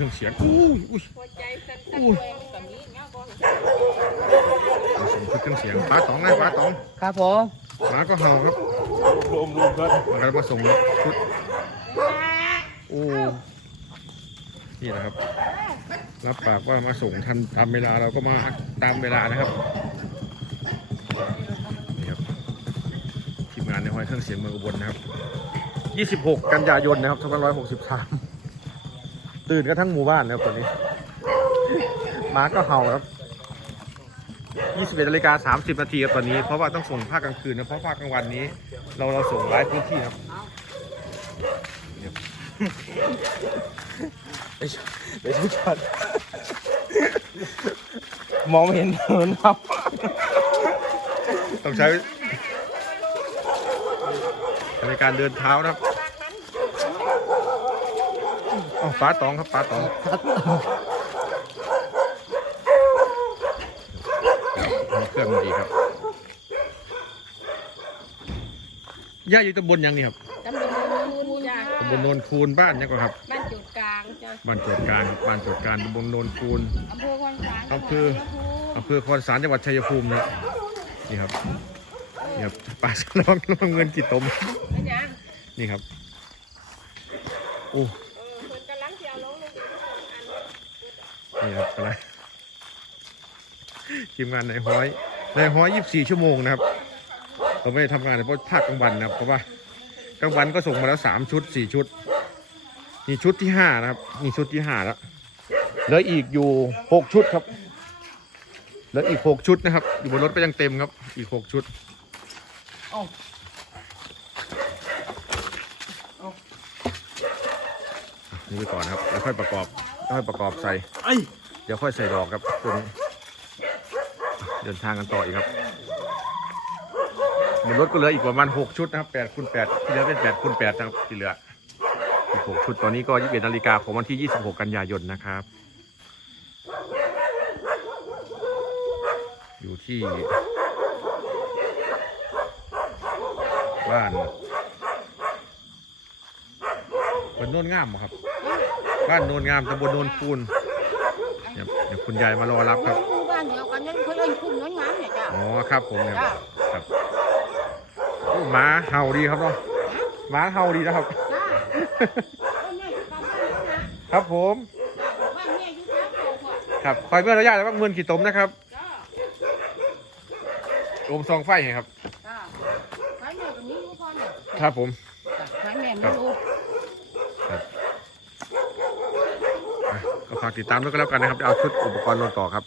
เครื่องเสียงอุ้ยอุ้ยหัวใจสั่นตะแวงแบบนี้เงี้ยก็มาส่งเครื่องเสียงป้าตองนะป้าตองครับผมหมาก็เห่าครับรวมรวมกันมันก็มาส่งชุดโอ้นี่นะครับ รับปากว่ามาส่งทันตามเวลาเราก็มาตามเวลานะครับนี่ครับทีมงานในห้อยเครื่องเสียงเมืองอุบลนะครับ 26 กันยายนนะครับ2563 ตื่นกันทั้งหมู่บ้านนะครับตอนนี้หมาก็เห่าครับ21นาฬิกา30นาทีครับตอนนี้ เพราะว่าต้องส่งภาคกลางคืนนะเพราะภาคกลางวันนี้ เราเราส่งหลายพื้นที่ครับนี่ครับไปชไปชุดช็อตมองไม่เห็นเหินครับ ต้องใช้ในการเดินเท้านะครับ อ๋อฟ้าตองครับฟ้าตองมีเครื่องดีครับย่าอยู่ตำบลยังนี่ครับตำบลคูนจ้ะตำบลโนนคูนบ้านยังก็ครับ บ้านจุดกลางจ้ะบ้านโจดการบ้านโจดการตำบลโนนคูน อำเภอคอนสารอำเภอ อำเภอคอนสารจังหวัดชัยภูมินะนี่ครับนี่ครับป่าสลองลองเงินกี่ตมอาจารย์นี่ครับ โอ้ เออเพิ่นกำลังเที่ยวลงลงอีกอั นี่ครับอะไรทีมงานในห้อยในห้อยยี่สิบสี่ชั่วโมงนะครับ เราไม่ได้ทำงานเพราะภาคกลางวันนะครับเพราะว่ากลางวันก็ส่งมาแล้วสามชุดสี่ชุดนี่ชุดที่ห้านะครับนี่ชุดที่ห้าแล้วเหลืออีกอยู่หกชุดครับเหลืออีกหกชุดนะครับ อยู่บนรถก็ยังเต็มครับ อีกหกชุดนี่ไปก่อนครับ แล้วค่อยประกอบ ค่อยประกอบใส่ไอ้เดี๋ยวค่อยใส่ดอกครับตัวนี้เดินทางกันต่ออีกครับบนรถก็เหลืออีกประมาณ6ชุดนะครับ8คูณ8ที่เหลือเป็น8คูณ8นะครับที่เหลืออีก6ชุดตอนนี้ก็21นาฬิกาของวันที่ 26 กันยายนนะครับ อยู่ที่บ้านบ้าน โนนงามเหรอครับ บ้านโนนงามตำบลโนนคูนเดี๋ยวเดี๋ยวคุณยายมารอรับครับ หมู่บ้านเดียวกันนั่นเขาเล่นคุ้มน้อยงามเนี่ยจ้ะอ๋อครับผมเนี่ยจ้ะครับโอ้หมาเห่าดีครับเนาะหมาเห่าดีนะครับ จ้าบ้านแม่อยู่บ้านบ้านแล้วนะครับผมบ้านแม่อยู่แล้วโตกว่าครับคอยเมื่อระยะแล้วว่าเงินกี่ตมนะครับจ้าโอมซองไฟไงครับ จ้าบ้านแม่ก็มีอยู่พ่อเนี่ยครับผม บ้านแม่ไม่รู้ อะก็ ฝากติดตามด้วยกันแล้วกันนะครับเดี๋ยวเอาชุดอุปกรณ์ลงต่อครับ